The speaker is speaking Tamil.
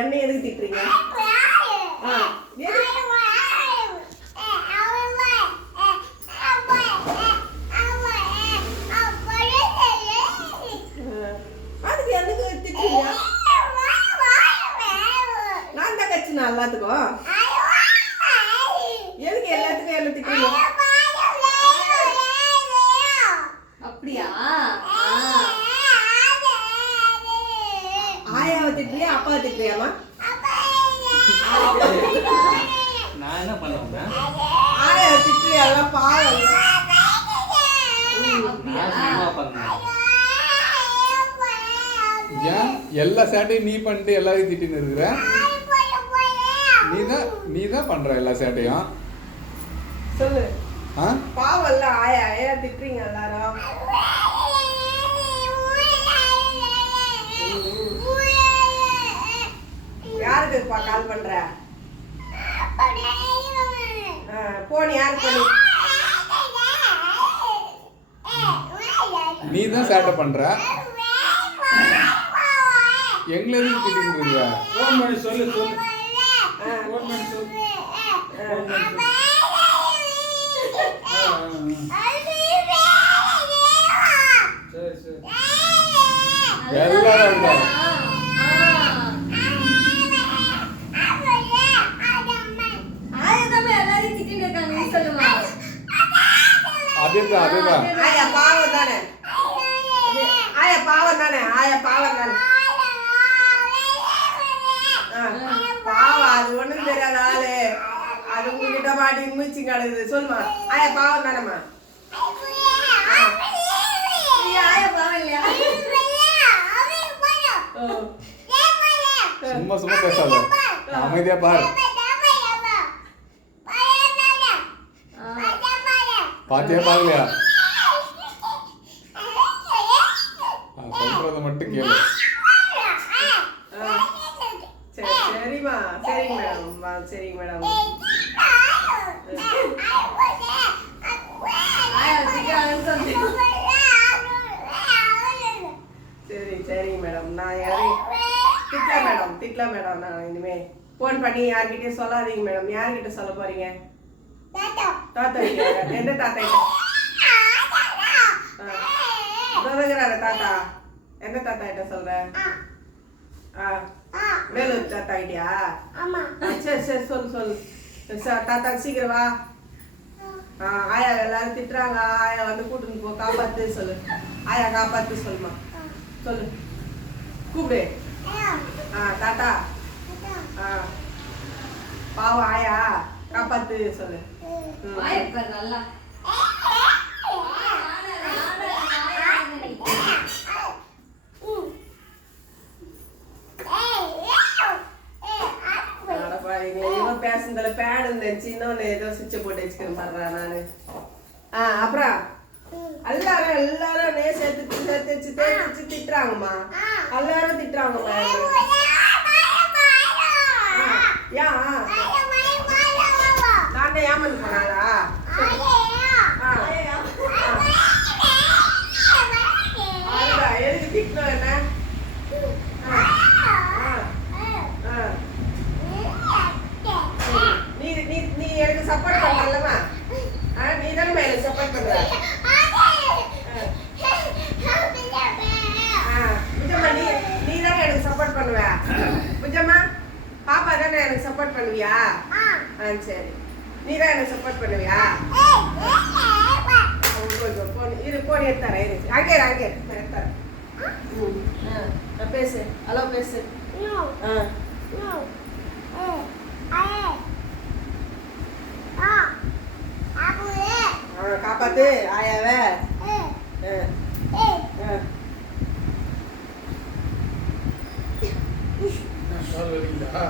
என்ன எதுக்கு திட்டுறீங்க? அதுக்கு எனக்கு திட்டுறீங்க? நான் தான் கட்சினா எல்லாத்துக்கும். எதுக்கு எல்லாத்துக்கும் என்ன திட்டுறீங்க? அப்படியா? ஆயாவை திட்டுறியா அப்பா திட்டுறியாமா? நான் என்ன பண்ணுவேன்? ஆயாவை திட்டுறியா? எல்லாம் பாவம். ஏன் எல்லா சேட்டையும் நீ பண்ணிட்டு எல்லாரையும் திட்டின்னு இருக்கிற? நீ தான் பண்ற எல்லா சேட்டையும். சொல்லு. பாவம் இல்ல ஆயா, ஏன் திட்டுறீங்க எல்லாரும்? யாருக்கு கால் பண்ற? போன் யாருக்கு பண்ணி? நீ தான் சேட்டை பண்ற. எங்களை எதுக்கு திட்டின்னு இருக்க? ஃபோன் பண்ணி சொல்லு. ஃபோன் பண்ணி சொல்லு. சரி. எல்லாரும் இருந்தா அதேதான். ஆயா பாவம் தானே. பாவம், அது ஒண்ணும் தெரியாத ஆளு. அது உங்ககிட்ட மாட்டி மூச்சு கிடக்குது. சொல்லுமா, ஆயா பாவம் தானேம்மா? சும்மா பேசாத, அமைதியா பாரு. பாத்தியா பாக்கலையா? சொல்றத மட்டும் கேளு. சரிம்மா, சரிங்க மேடம். சரிங்க மேடம். நான் திட்டல மேடம். நான் இனிமே போன் பண்ணி யார்கிட்டயும் சொல்லாதீங்க மேடம். யார்கிட்ட சொல்ல போறீங்க? தாத்தா கிட்ட. எந்த தாத்தா கிட்ட? தாத்தா எந்த தாத்தா கிட்ட சொல்ற? வேலூர் தாத்தா கிட்டயா? சரி சொல்லு. தாத்தா சீக்கிரம் வா. ஆயா எல்லாரும் திட்டுறாங்க. ஆயா வந்து கூட்டுன்னு போ, காப்பாத்து சொல்லு. ஆயா காப்பாத்து சொல்லுமா. சொல்லு, கூப்பிடு. தாத்தா பாவம் ஆயா காப்பாத்து சொல்லு. நல்லா பேசுனதுல பேடு இருந்துச்சு. இன்னொன்னு ஏதோ சுவிட்ச போட்டு வச்சுக்கிறேன் பாடுறா நானு. அப்புறம் எல்லாரும் சேர்த்து திட்டுறாங்கம்மா. எல்லாரும் திட்டுறாங்கம்மா. நான் ஏமாந்து போனாளா? எதுக்கு திட்டணும்? என்ன நீ எனக்கு சப்போர்ட் பண்ணலமா? நீ தானே எனக்கு சப்போர்ட் பண்ற. புஜம்மா, நீ தானே எனக்கு சப்போர்ட் பண்ணுவ. புஜம்மா, பாப்பா தானே எனக்கு சப்போர்ட் பண்ணுவியா? சரி, நீ தான் எனக்கு சப்போர்ட் பண்ணுவியா? போன் எடுத்தாரேன். அங்கே எடுத்தாரேன். பேசு. ஹலோ பேசு. காப்பாத்து ஆயாவே. கால் வலிக்குதா?